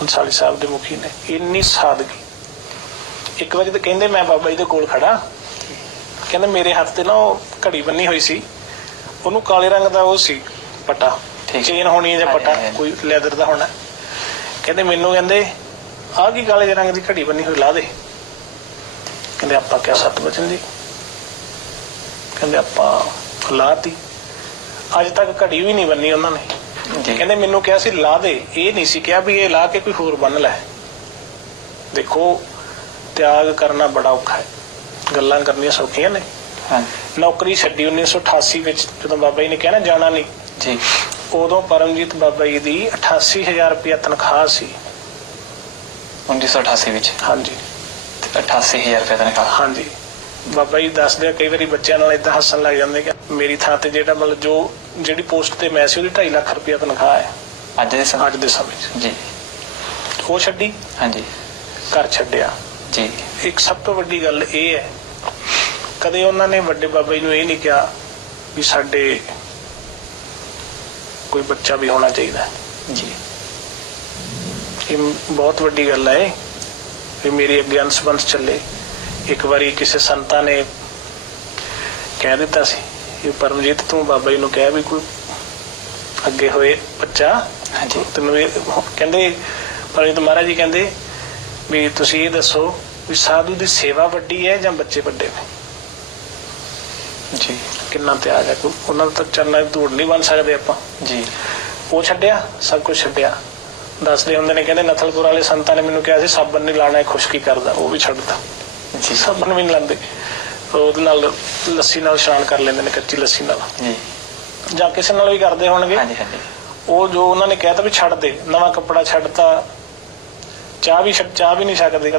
ਹੰਸਾਲੀ ਸਾਹਿਬ ਦੇ ਮੁਖੀ ਨੇ। ਇੰਨੀ ਸਾਦਗੀ। ਇੱਕ ਵਾਰੀ ਤਾਂ ਕਹਿੰਦੇ ਮੈਂ ਬਾਬਾ ਜੀ ਦੇ ਕੋਲ ਖੜਾ। ਕਹਿੰਦੇ ਮੇਰੇ ਹੱਥ ਤੇ ਨਾ ਉਹ ਘੜੀ ਬੰਨੀ ਹੋਈ ਸੀ। ਉਹਨੂੰ ਕਾਲੇ ਰੰਗ ਦਾ ਉਹ ਸੀ ਪਟਾ। ਚੇਨ ਹੋਣੀ ਹੈ ਜਾਂ ਪਟਾ। ਕੋਈ ਲੈਦਰ ਦਾ ਹੋਣਾ। ਕਹਿੰਦੇ ਮੈਨੂੰ ਕਹਿੰਦੇ ਆਹ ਕੀ ਕਾਲੇ ਰੰਗ ਦੀ ਘੜੀ ਬੰਨੀ ਹੋਈ ਲਾ ਦੇ। ਕਹਿੰਦੇ ਆਪਾਂ ਕਿਆ ਸੱਤ ਵਚਨ ਜੀ ਕਹਿੰਦੇ ਆਪਾਂ ਲਾਤੀ। ਅੱਜ ਤੱਕ ਘੜੀ ਵੀ ਨਹੀਂ ਬੰਨੀ ਉਹਨਾਂ ਨੇ। ਕਹਿੰਦੇ ਮੈਨੂੰ ਕਿਹਾ ਸੀ ਲਾ ਦੇ। ਇਹ ਨਹੀਂ ਸੀ ਕਿਹਾ ਵੀ ਇਹ ਲਾ ਕੇ ਕੋਈ ਹੋਰ ਬੰਨ ਲੈ। ਦੇਖੋ ਤਿਆਗ ਕਰਨਾ ਬੜਾ ਔਖਾ ਹੈ। ਗੱਲਾਂ ਕਰਨੀਆਂ ਸੌਖੀਆਂ ਨੇ। ਹਾਂ। ਨੌਕਰੀ ਛੱਡੀ 1988 ਵਿੱਚ ਜਦੋਂ ਬਾਬਾ ਜੀ ਨੇ ਕਿਹਾ ਨਾ ਜਾਣਾ ਨਹੀਂ। ਜੀ। ਉਦੋਂ ਪਰਮਜੀਤ ਬਾਬਾ ਜੀ ਦੀ 88000 ਰੁਪਏ ਤਨਖਾਹ ਸੀ। 1988 ਵਿੱਚ? ਹਾਂਜੀ। ਤੇ 88000 ਰੁਪਏ ਤਨਖਾਹ? ਹਾਂਜੀ। ਬਾਬਾ ਜੀ ਦੱਸਦੇ ਆ ਕਈ ਵਾਰੀ ਬੱਚਿਆਂ ਨਾਲ ਇਦਾਂ ਹੱਸਣ ਲੱਗ ਜਾਂਦੇ ਕਿ ਮੇਰੀ ਥਾਂ ਤੇ ਜਿਹੜਾ ਮਤਲਬ ਜੋ ਜਿਹੜੀ ਪੋਸਟ ਤੇ ਮੈਂ ਸੀ ਉਹਦੀ 2.5 ਲੱਖ ਰੁਪਏ ਤਨਖਾਹ ਹੈ। ਅੱਜ ਦੇ ਸਮੇਂ? ਅੱਜ ਦੇ ਸਮੇਂ 'ਚ। ਜੀ। ਉਹ ਛੱਡੀ? ਹਾਂਜੀ। ਘਰ ਛੱਡਿਆ। ਜੀ। ਇੱਕ ਸਭ ਤੋਂ ਵੱਡੀ ਗੱਲ ਇਹ ਹੈ ਕਦੇ ਉਹਨਾਂ ਨੇ ਵੱਡੇ ਬਾਬਾ ਜੀ ਨੂੰ ਇਹ ਨਹੀਂ ਕਿਹਾ ਵੀ ਸਾਡੇ ਕੋਈ ਬੱਚਾ ਵੀ ਹੋਣਾ ਚਾਹੀਦਾ। ਜੀ। ਇਹ ਬਹੁਤ ਵੱਡੀ ਗੱਲ ਹੈ ਵੀ ਮੇਰੀ ਅੱਗੇ ਅੰਸ਼ਬੰਸ ਚੱਲੇ। ਇੱਕ ਵਾਰੀ ਕਿਸੇ ਸੰਤਾਂ ਨੇ ਕਹਿ ਦਿੱਤਾ ਸੀ ਕਿ ਪਰਮਜੀਤ ਤੂੰ ਬਾਬਾ ਜੀ ਨੂੰ ਕਹਿ ਵੀ ਕੋਈ ਅੱਗੇ ਹੋਏ ਬੱਚਾ। ਹਾਂਜੀ। ਤੈਨੂੰ ਇਹ ਕਹਿੰਦੇ ਪਰਮਜੀਤ ਮਹਾਰਾਜ ਜੀ ਕਹਿੰਦੇ ਵੀ ਤੁਸੀਂ ਇਹ ਦੱਸੋ ਵੀ ਸਾਧੂ ਦੀ ਸੇਵਾ ਵੱਡੀ ਹੈ ਜਾਂ ਬੱਚੇ ਵੱਡੇ ਨੇ? ਜੀ। ਕਿੰਨਾ ਤਿਆਗ ਹੈ? ਕੋਈ ਉਹਨਾਂ ਦਾ ਤਾਂ ਚਰਨਾਂ ਦੀ ਧੂੜ ਨਹੀਂ ਬਣ ਸਕਦੇ ਆਪਾਂ। ਜੀ। ਉਹ ਛੱਡਿਆ ਸਭ ਕੁਝ ਛੱਡਿਆ। ਦੱਸਦੇ ਹੁੰਦੇ ਨੇ ਕਹਿੰਦੇ ਨਥਲਪੁਰ ਵਾਲੇ ਸੰਤਾਂ ਨੇ ਮੈਨੂੰ ਕਿਹਾ ਸੀ ਸਾਬਣ ਨਹੀਂ ਲਾਣਾ ਇਹ ਖੁਸ਼ਕੀ ਕਰਦਾ ਉਹ ਵੀ ਛੱਡਦਾ। ਜੀ ਸਾਬਣ ਵੀ ਨਹੀਂ ਲਾਉਂਦੇ ਉਹਦੇ ਨਾਲ ਲੱਸੀ ਨਾਲ ਇਸ਼ਨਾਨ ਕਰ ਲੈਂਦੇ ਨੇ ਕੱਚੀ ਲੱਸੀ ਨਾਲ। ਜੀ। ਜਾਂ ਕਿਸੇ ਨਾਲ ਵੀ ਕਰਦੇ ਹੋਣਗੇ। ਹਾਂਜੀ ਹਾਂਜੀ। ਉਹ ਜੋ ਉਹਨਾਂ ਨੇ ਕਹਿਤਾ ਵੀ ਛੱਡ ਦੇ ਨਵਾਂ ਕੱਪੜਾ ਛੱਡਤਾ ਚਾਹ ਵੀ ਛੱਡ ਚਾਹ ਵੀ ਨਹੀਂ ਛਕਦੇ